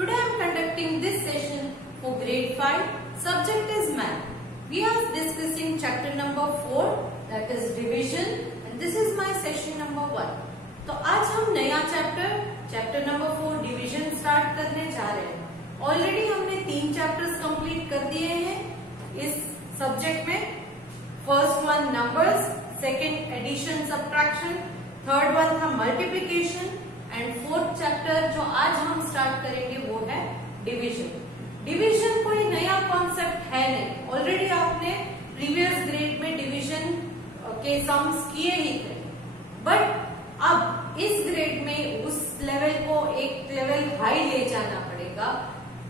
Today I am conducting this session for grade 5. Subject is math. We are discussing chapter number 4, that is division, and this is my session number 1. तो आज हम नया chapter number 4 division start करने जा रहे हैं। Already हमने 3 chapters complete कर दिए हैं इस सब्जेक्ट में। First one numbers, second edition subtraction, third one था मल्टीप्लिकेशन एंड फोर्थ चैप्टर जो आज हम स्टार्ट करेंगे वो है डिवीजन। डिवीजन कोई नया कॉन्सेप्ट है नहीं, ऑलरेडी आपने प्रीवियस ग्रेड में डिवीजन के सम्स किए ही थे, बट अब इस ग्रेड में उस लेवल को एक लेवल हाई ले जाना पड़ेगा।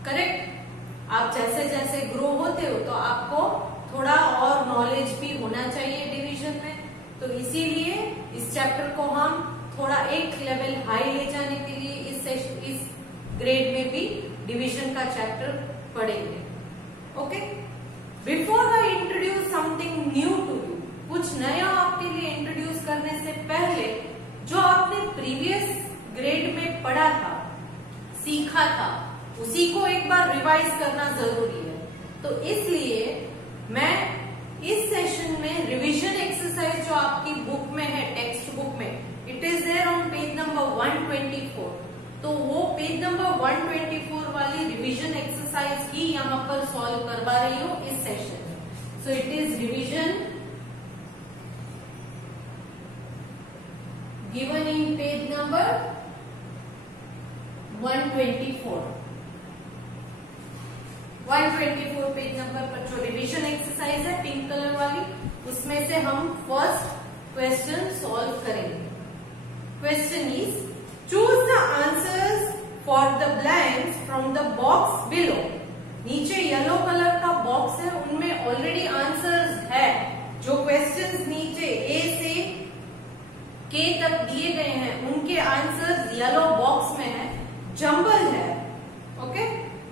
करेक्ट? आप जैसे जैसे ग्रो होते हो तो आपको थोड़ा और नॉलेज भी होना चाहिए डिवीजन में, तो इसीलिए इस चैप्टर को हम थोड़ा एक लेवल हाई ले जाने के लिए इस ग्रेड में भी डिवीजन का चैप्टर पढ़ेंगे। Okay, before I introduce something new to you, कुछ नया आपके लिए इंट्रोड्यूस करने से पहले जो आपने प्रीवियस ग्रेड में पढ़ा था, सीखा था, उसी को एक बार रिवाइज करना जरूरी है। तो इसलिए मैं इस सेशन में रिवीजन एक्सरसाइज जो आपकी बुक में है, टेक्स्ट बुक में, it is there on page number 124, तो वो पेज नंबर 124 वाली रिवीजन एक्सरसाइज ही यहाँ पर सॉल्व करवा रही हूँ इस सेशन में। So it is revision given in page number 124 page number पर जो रिवीजन एक्सरसाइज है पिंक कलर वाली, उसमें से हम फर्स्ट क्वेश्चन सॉल्व करेंगे। Question is choose the answers for the blanks from the box below. नीचे येलो कलर का बॉक्स है, उनमें ऑलरेडी आंसर्स है। जो क्वेश्चंस नीचे ए से के तक दिए गए हैं उनके आंसर्स येलो बॉक्स में है, जंबल है। ओके,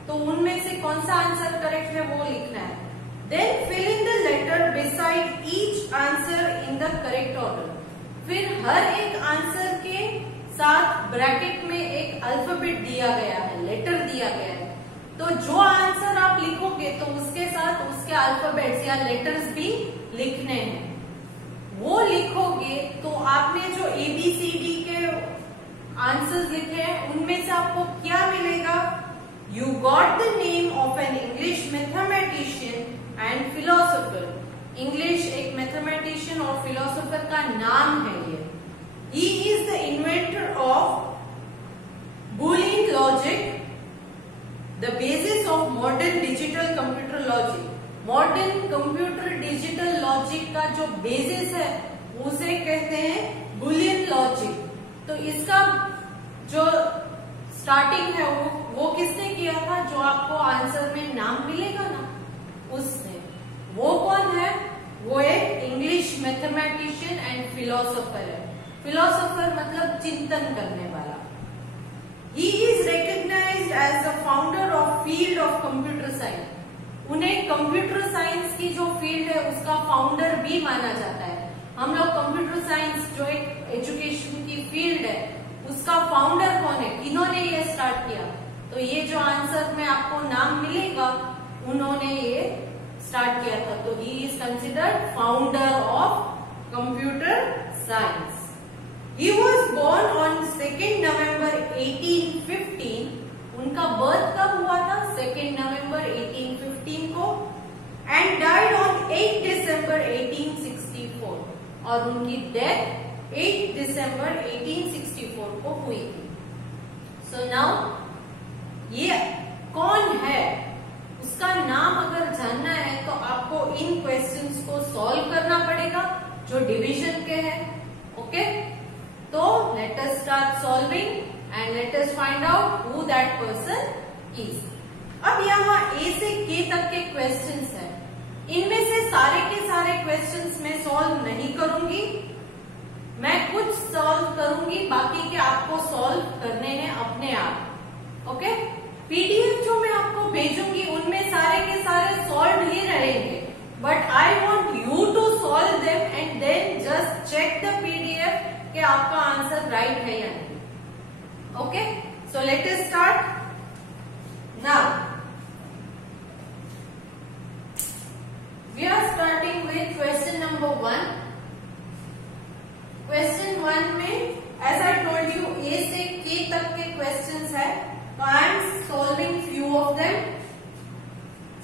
तो उनमें से कौन सा आंसर करेक्ट है वो लिखना है। Then fill in the letter beside each answer in the correct order. फिर हर एक आंसर के साथ ब्रैकेट में एक अल्फाबेट दिया गया है, लेटर दिया गया है। तो जो आंसर आप लिखोगे तो उसके साथ उसके अल्फाबेट्स या लेटर्स भी लिखने हैं। वो लिखोगे तो आपने जो ABCD के आंसर्स लिखे हैं उनमें से आपको क्या मिलेगा? You got the name of an English mathematician and philosopher. English एक मैथमेटिशियन और फिलोसोफर का नाम है ये। He is the inventor of Boolean logic, the basis of modern digital computer logic. Modern computer digital logic का जो basis है उसे कहते हैं बुलियन लॉजिक। तो इसका जो स्टार्टिंग है वो किसने किया था? जो आपको आंसर में नाम मिलेगा ना, उसने। वो कौन है? वो एक इंग्लिश मैथमेटिशियन एंड फिलोसोफर है। फिलोसोफर मतलब चिंतन करने वाला। He is recognised as the founder of field of computer science. उन्हें कंप्यूटर साइंस की जो फील्ड है उसका फाउंडर भी माना जाता है। हम लोग कंप्यूटर साइंस जो एक एजुकेशन की फील्ड है उसका फाउंडर कौन है, किन्होंने ये स्टार्ट किया? तो ये जो आंसर में आपको नाम मिलेगा उन्होंने ये स्टार्ट किया था। तो he is considered founder of computer science. He was born on 2 November 1815। उनका बर्थ कब हुआ था? 2 नवंबर 1815 को, एंड डाइड ऑन 8 दिसंबर 1864, और उनकी डेथ 8 दिसंबर 1864 को हुई थी। सो नाउ ये कौन है उसका नाम अगर जानना है तो आपको इन क्वेश्चंस को सॉल्व करना पड़ेगा जो डिवीजन के हैं। ओके, तो let us start solving and let us find out who that person is. अब यहाँ A से K तक के क्वेश्चंस हैं। इनमें से सारे के सारे क्वेश्चंस मैं सॉल्व नहीं करूंगी, मैं कुछ सॉल्व करूंगी, बाकी के आपको सॉल्व करने हैं अपने आप। ओके, PDF जो मैं आपको भेजूंगी उनमें सारे के सारे सॉल्व ही रहेंगे, but I want you to solve them and then just check the PDF कि आपका आंसर राइट है या नहीं। Okay, so let us start. Now we are starting with question number 1. Question 1 में as I told you A से K तक के questions है, तो I am solving few of them.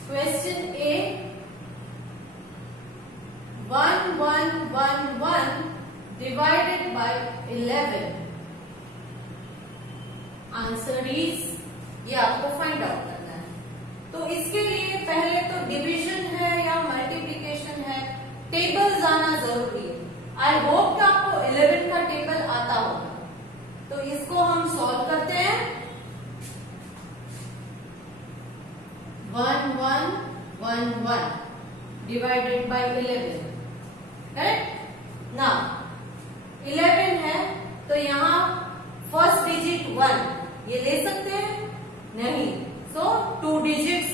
Question A 1 1 1 1 divided by 11. Answer is, ये आपको find out करना है. तो इसके लिए पहले तो डिवीजन है या मल्टीप्लिकेशन है, टेबल्स आना जरूरी है. आई होप कि आपको 11 का टेबल आता होगा. तो इसको हम सॉल्व करते हैं. 1 1 1 1 डिवाइडेड बाय 11. करेक्ट. नाउ 11 है तो यहाँ फर्स्ट डिजिट 1 ये ले सकते हैं नहीं. सो 2 digits.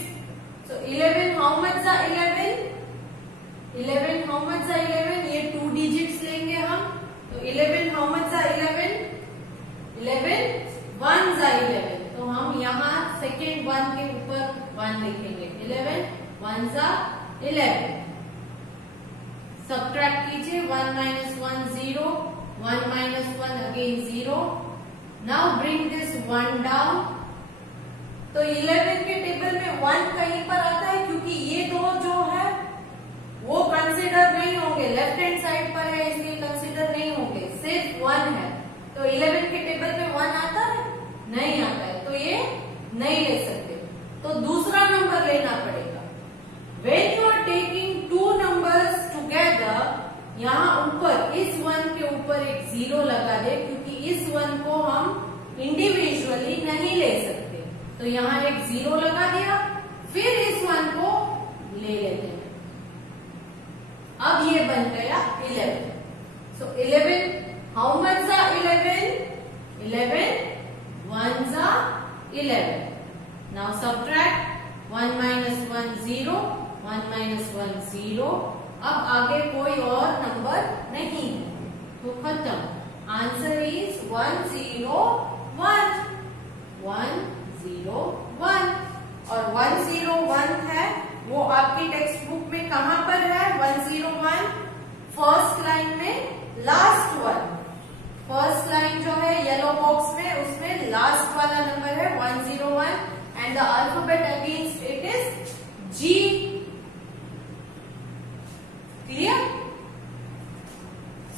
So 11 how much is 11? 11 how much is 11? ये 2 digits लेंगे हम. तो 11 how much is 11? 11 1 is 11. तो हम यहाँ सेकेंड 1 के ऊपर 1 लिखेंगे. 11 1 is 11. सब्ट्रैक्ट कीजिए. 1 minus 1 0. 1 minus 1 again 0. Now bring this 1 down. तो 11 के टेबल में 1 कहीं पर आता है क्योंकि ये दो जो है वो कंसीडर नहीं होंगे. लेफ्ट हैंड साइड पर है इसलिए कंसीडर नहीं होंगे. सिर्फ 1 है. तो 11 के टेबल में 1 आता है नहीं आता है, तो ये नहीं ले सकते. तो दूसरा नंबर लेना पड़ेगा. When you are taking 2 numbers together, यहाँ ऊपर इस 1 के ऊपर एक 0 लगा दे क्योंकि इस 1 को हम इंडिविजुअली नहीं ले सकते. तो यहाँ एक 0 लगा दिया. फिर इस 1 को ले लेते हैं. अब ये बन गया 11. सो 11 how much is 11? 11 1s are 11. Now subtract 1 minus 1 0. 1 minus 1 0. अब आगे कोई और नंबर नहीं है तो खत्म. Answer is 1 0 1. 1 0 1. और 1 0 1 है वो आपकी टेक्स्ट बुक में कहां पर है? 1 0 1 फर्स्ट लाइन में लास्ट 1. फर्स्ट लाइन जो है येलो बॉक्स में उसमें लास्ट वाला नंबर है 1 0 1 and the alphabet against it is G. Clear?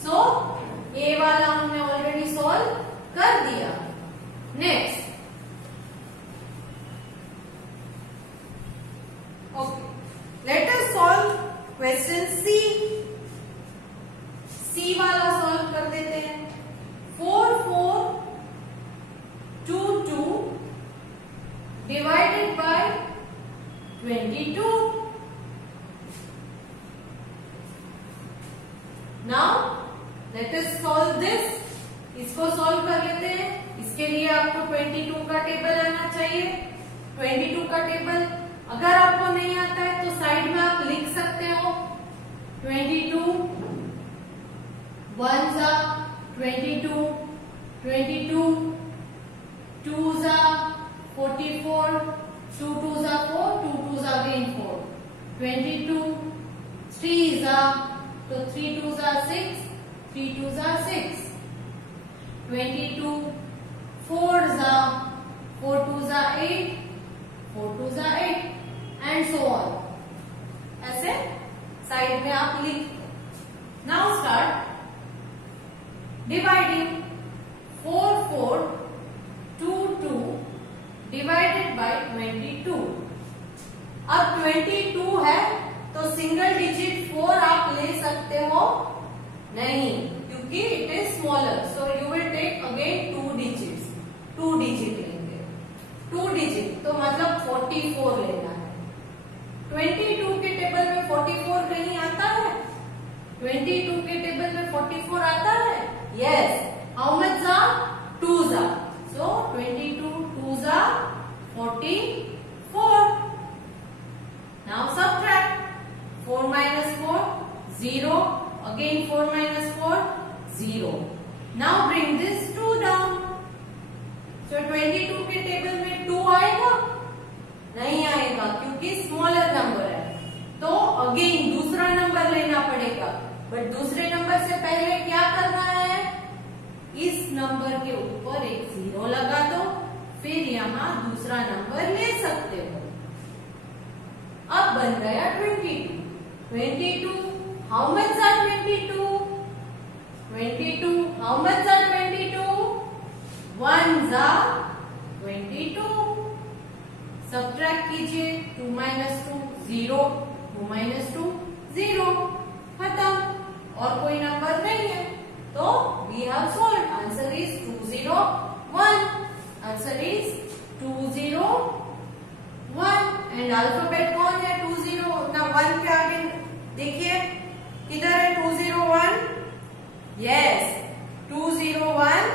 So ये वाला हमने ऑलरेडी सॉल्व कर दिया. Next okay, let us solve question C. C वाला सॉल्व कर देते हैं. 4 4 2 2 divided by 22. Now let us solve this. इसको सॉल्व कर लेते हैं. इसके लिए आपको 22 का टेबल आना चाहिए. 22 का टेबल अगर आपको नहीं आता है तो साइड में आप लिख सकते हो. 22 1s are 22. 22 2s are 44. 2 2s are 4. 2 2s are again 4. 22 3s are, so 3 2s are 6. 3 2s are 6. 22 4s are, 4 2s are 8. 4 2s are 8 and so on. ऐसे साइड में आप लिख. Now start dividing. 4 4 2 2 divided by 22. अब 22 है तो single digit 4 आप ले सकते हो नहीं क्योंकि it is smaller. So you will take again 2 digits. 2 digit लेंगे. 2 डिजिट तो मतलब 44 लेना है. 22 के टेबल में 44 कहीं आता है? 22 के टेबल में 44 आता है? Yes. How much are? 2s are. So 22 2s are 44. Now subtract. 4 minus 4 0. Again 4 minus 4 0. Now bring this 2 down. So 22 के टेबल में 2 आएगा. नहीं आएगा क्योंकि स्मॉलर नंबर है। तो अगेन दूसरा नंबर लेना पड़ेगा, बट दूसरे नंबर से पहले क्या करना है, इस नंबर के ऊपर एक 0 लगा दो, फिर यहाँ दूसरा नंबर ले सकते हो। अब बन गया 22। 22 how much are 22? 22 how much are 22? 1s are 22। Subtract कीजिए, 2 minus 2 0, 2 minus 2 0, खत्म। और कोई नंबर नहीं है, तो we have solved। Answer is 201। Answer is 201। And alphabet कौन है 20 ना 1 के आगे? देखिए किधर है 201? Yes 201,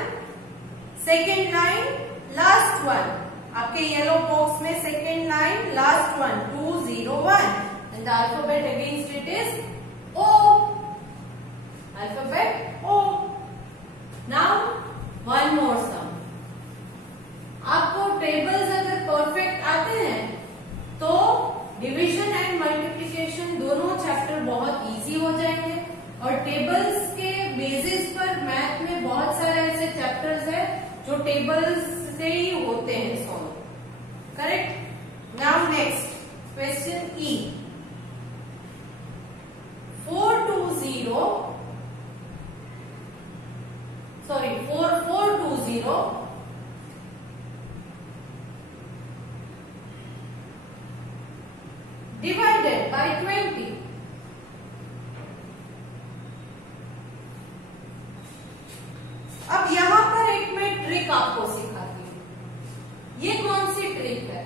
second line last one, आपके येलो बॉक्स में second line last one 201 and the alphabet against it is O। Alphabet O। Now one more sum. आपको टेबल्स अगर परफेक्ट आते हैं तो डिवीजन एंड मल्टीप्लिकेशन दोनों चैप्टर बहुत इजी हो जाएंगे, और टेबल्स के बेसिस पर मैथ में बहुत सारे ऐसे चैप्टर्स हैं जो टेबल्स से ही होते हैं solve. Correct. Now next question E. 4420 divided by 20। अब यहां पर एक मैं ट्रिक आपको सिखाती हूं। ये कौन सी ट्रिक है?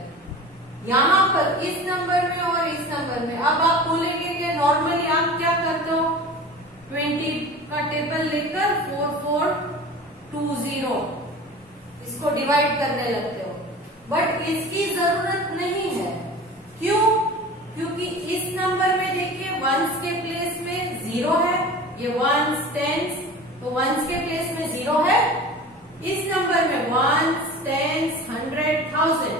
यहां पर इस नंबर में और इस नंबर में, अब आप बोलेंगे कि नॉर्मली आप क्या करते हो, 20 का टेबल लेकर 4420 इसको डिवाइड करने लगते हो, बट इसकी जरूरत नहीं है। क्यों? क्योंकि इस नंबर में देखिए वंस के प्लेस में 0 है, ये वंस टेंस, तो वंस के प्लेस में 0 है। इस नंबर में वंस टेंस 100 1000,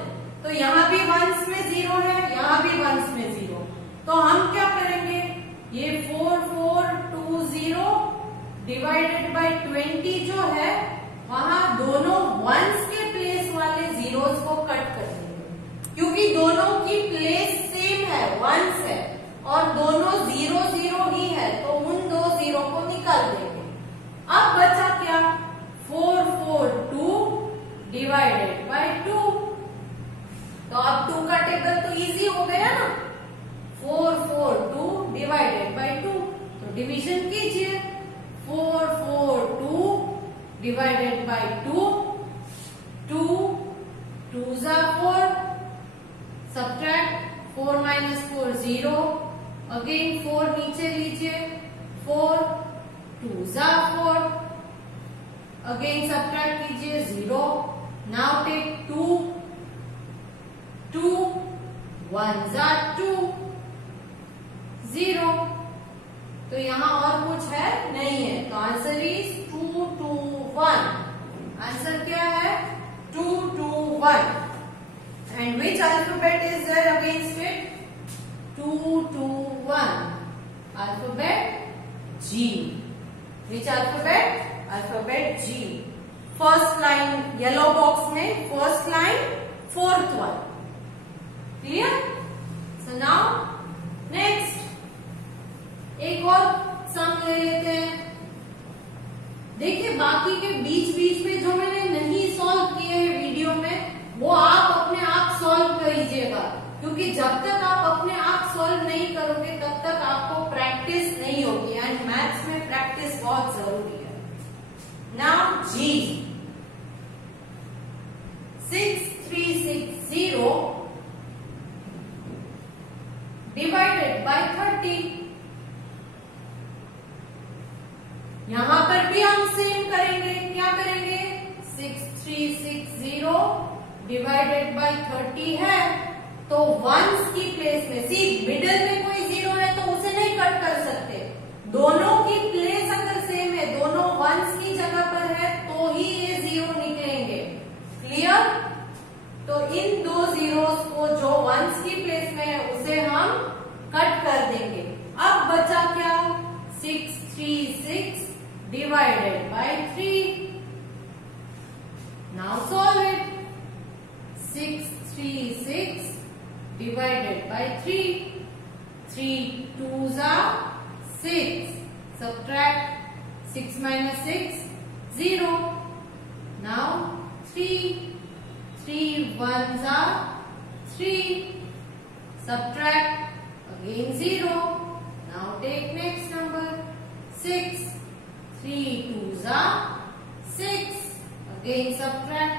तो यहाँ भी वंस में 0 है, यहाँ भी वंस में 0। तो हम क्या करेंगे, ये 4420 डिवाइडेड बाय 20 जो है, वहां दोनों वंस के प्लेस वाले जीरोस को कट कर देंगे, क्योंकि दोनों की प्लेस सेम है, वंस है, और दोनों 0 0 ही है, तो उन दो 0 को निकाल देंगे। अब बचा क्या, 442 डिवाइडेड बाय 2। तो अब 2 का टेबल तो इजी हो गया ना, 442 डिवाइडेड बाय 2, तो डिवीजन कीजिए, 442 divided by 2, 2 2s are 4, subtract 4 minus 4 0, again 4 नीचे लीजिए, 4 2s are 4, अगेन सब्ट्रैक्ट कीजिए 0, नाउ टेक 2 2 1s are 2 0। तो यहाँ और कुछ है नहीं है, तो आंसर इज 221। आंसर क्या है 221। And which alphabet is there against it, 221 alphabet G। Which alphabet, alphabet G। First line yellow box में, first line fourth one, clear. So now next एक और सम ले लेते हैं। देखिए बाकी के बीच बीच में जो मैंने नहीं सॉल्व किए हैं वीडियो में, वो आप अपने आप सॉल्व करिएगा, क्योंकि जब तक आप अपने आप सॉल्व नहीं करोगे तब तक आपको प्रैक्टिस नहीं होगी, एंड मैथ्स में प्रैक्टिस बहुत जरूरी है। नाउ जी 6360 डिवाइडेड बाय 30। यहां पर भी हम सेम करेंगे, क्या करेंगे, 6360 डिवाइडेड बाय 30 है, तो वंस की प्लेस में, सी मिडिल में कोई 0 है तो उसे नहीं कट कर सकते, दोनों की प्लेस अगर सेम है, दोनों वंस की जगह पर है, तो ही ये 0 निकलेंगे। क्लियर। तो इन दो जीरोस को जो वंस की प्लेस में है उसे हम कट कर देंगे। अब बचा क्या? 636 divided by 3। Now solve it. 636 divided by 3. 3 2s are 6. Subtract 6 minus 6, 0. Now 3. 3 1s are 3. Subtract again 0. Now take next number 6. 3 2s are 6. Again subtract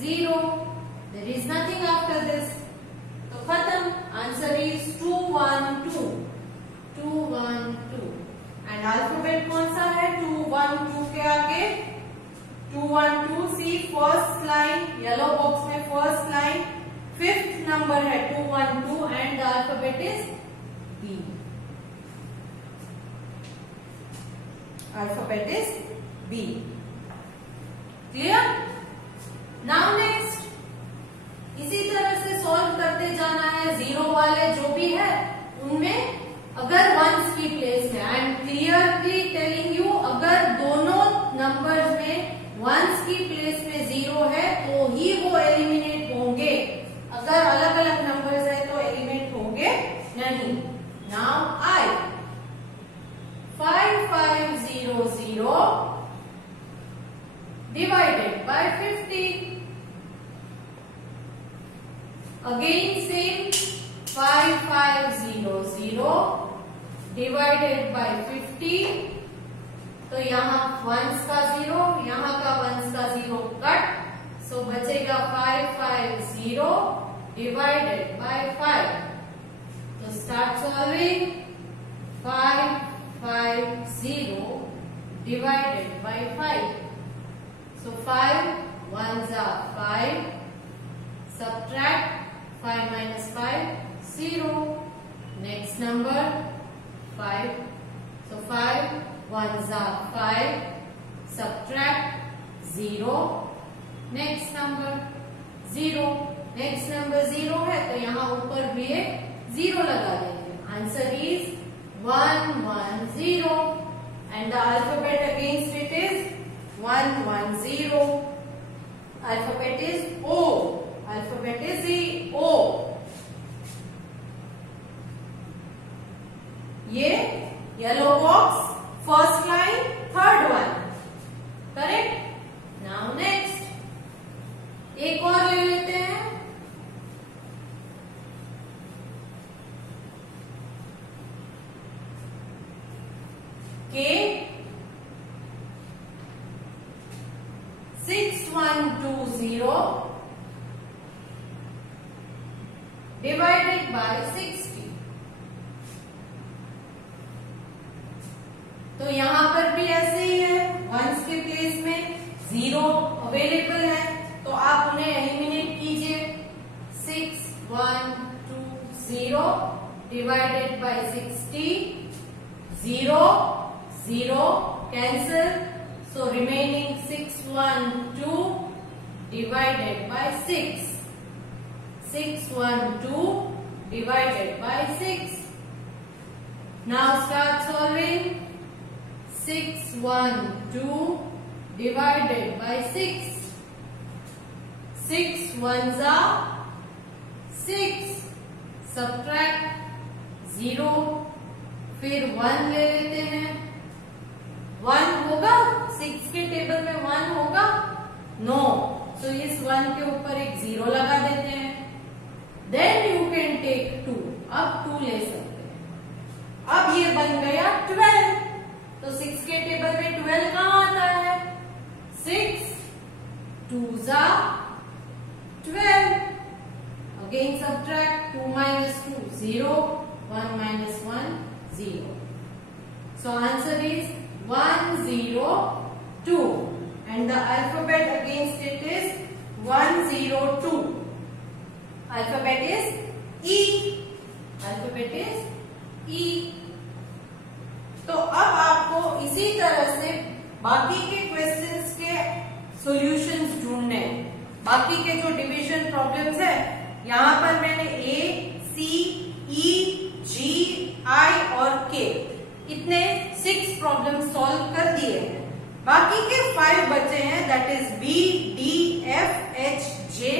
0. There is nothing after this. तो खत्म। Answer is 212। 212 एंड अल्फाबेट कौन सा है? 212 के आगे 212 C first line, yellow box में first line 5th number है 212 and the alphabet is B. Alphabet is B. Clear? Now next इसी तरह से सॉल्व करते जाना है। जीरो वाले जो भी है उनमें अगर वंस की प्लेस में, I am clearly telling you, अगर दोनों नंबर्स में वंस की प्लेस में जीरो है तो ही वो एलिमिनेट होंगे। अगर अलग अलग नंबर्स है तो एलिमिनेट होंगे नहीं। Now I 5500 divided by 50। Again same 5500 divided by 50। तो यहाँ वंस का जीरो, यहाँ का वंस का जीरो कट, सो बचेगा 550 डिवाइडेड बाय 5। तो start solving. 550 divided by 5। So 5 1s are 5। Subtract 5 minus 5, 0. Next number 5. So 5 1s are 5. Subtract 0. Next number 0. Next number 0 है तो यहाँ ऊपर भी एक 0 लगा देंगे। Answer is 110 and the alphabet against it is 110. Alphabet is O. Alphabet is O. ये yellow box first line third one correct. Now next एक और ले लेते हैं। के 6120 डिवाइडेड बाय 60। तो यहां पर भी ऐसे ही है, वंस के प्लेस में जीरो अवेलेबल है तो आप उन्हें एलिमिनेट कीजिए। 6120 divided by 60, 0 0 cancel, so remaining 612 divided by 6। 612 divided by 6. Now start solving. 612 divided by 6. 6 1s are 6. Subtract 0. फिर 1 ले लेते हैं। 1 होगा 6 के टेबल में 1 होगा? नो। तो इस 1 के ऊपर एक 0 लगा देते हैं। Then you can take 2. अब 2 ले सकते हैं। अब ये बन गया 12। तो 6 के टेबल में 12 कहाँ आता है? 6 2s are 12। Again subtract 2 minus 2 0, 1 minus 1 0. So answer is 102 and the alphabet against it is 102. Alphabet is E. Alphabet is E. तो अब आपको इसी तरह से बाकी के क्वेश्चंस के सॉल्यूशंस ढूंढने हैं। बाकी के जो डिवीजन प्रॉब्लम्स है यहाँ पर मैंने ए, सी, ई, जी, आई और के इतने 6 प्रॉब्लम सॉल्व कर दिए हैं। बाकी के 5 बचे हैं, that is B, D, F, H, J,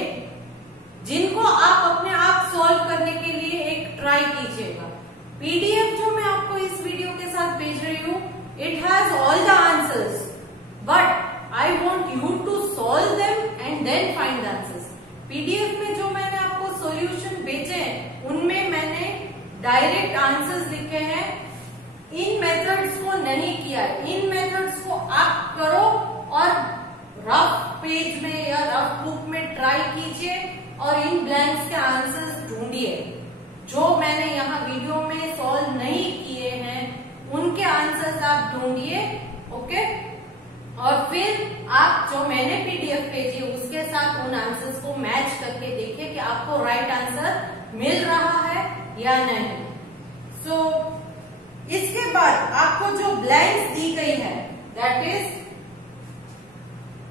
जिनको आप अपने आप सॉल्व करने के लिए एक ट्राई कीजिएगा। पीडीएफ जो मैं आपको इस वीडियो के साथ भेज रही हूँ, it has all the answers, but I want you to solve them and then find the answers. PDF में जो मैंने आपको सॉल्यूशन भेजे हैं, उनमें मैंने डायरेक्ट आंसर्स लिखे हैं, इन मेथड्स को नहीं किया है। इन मेथड्स को आप करो और रफ पेज में या रफ बुक में ट्राई कीजिए और इन ब्लैंक्स के आंसर्स ढूंढिए। जो मैंने यहाँ वीडियो में सॉल्व नहीं किए हैं उनके आंसर्स आप ढूंढिए, ओके। और फिर आप जो मैंने पीडीएफ भेजी उसके साथ उन आंसर्स को मैच करके देखिए कि आपको राइट आंसर मिल रहा है या नहीं। सो इसके बाद आपको जो ब्लैंक्स दी गई है, दैट इज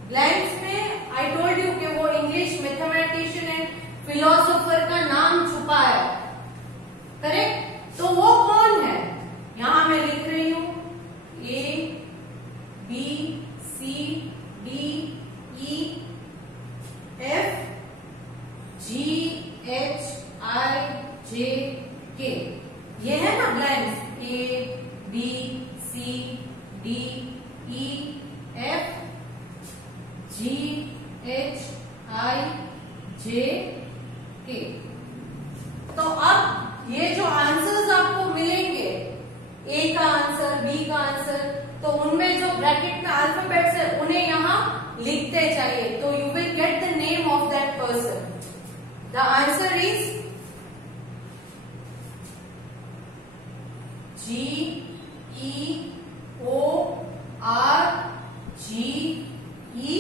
ब्लैंक्स में आई टोल्ड यू कि वो इंग्लिश मैथमेटिशियन एंड फिलोसोफर का नाम छुपा है, करेक्ट। तो वो कौन है, यहां मैं लिख रही हूं ए, बी, सी, डी, ई, एफ, जी, एच, आई, जे, के। ये है ना ब्लैंक्स, ए, बी, सी, डी, ई, एफ, जी, एच, आई, जे, के। तो अब ये जो आंसर्स आपको मिलेंगे, ए का आंसर, बी का आंसर, तो उनमें जो ब्रैकेट में अल्फाबेट्स है उन्हें यहाँ लिखते चाहिए। तो you will get the name of that person. The answer is G, E, O, R, G, E,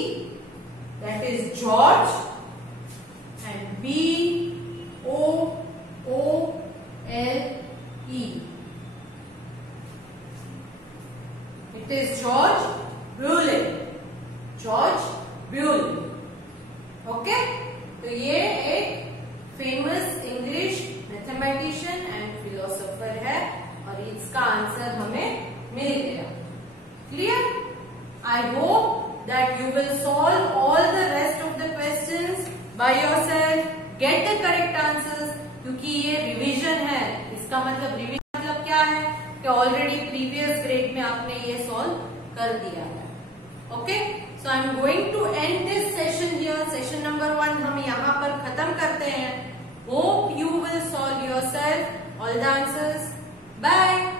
that is George, and B, O, O, L, E. It is George Bewley. George Bewley. Okay? तो ये एक famous English mathematician and philosopher है और इसका answer हमें मिल गया। Clear? I hope that you will solve all the rest of the questions by yourself, get the correct answers, क्योंकि ये रिवीजन है। इसका मतलब रिवीजन मतलब क्या है कि ऑलरेडी प्रीवियस ग्रेड में आपने ये सॉल्व कर दिया है। Okay, so I am going to end this session here. Session number 1 हम यहाँ पर खत्म करते हैं। Hope you will solve yourself all the answers. Bye.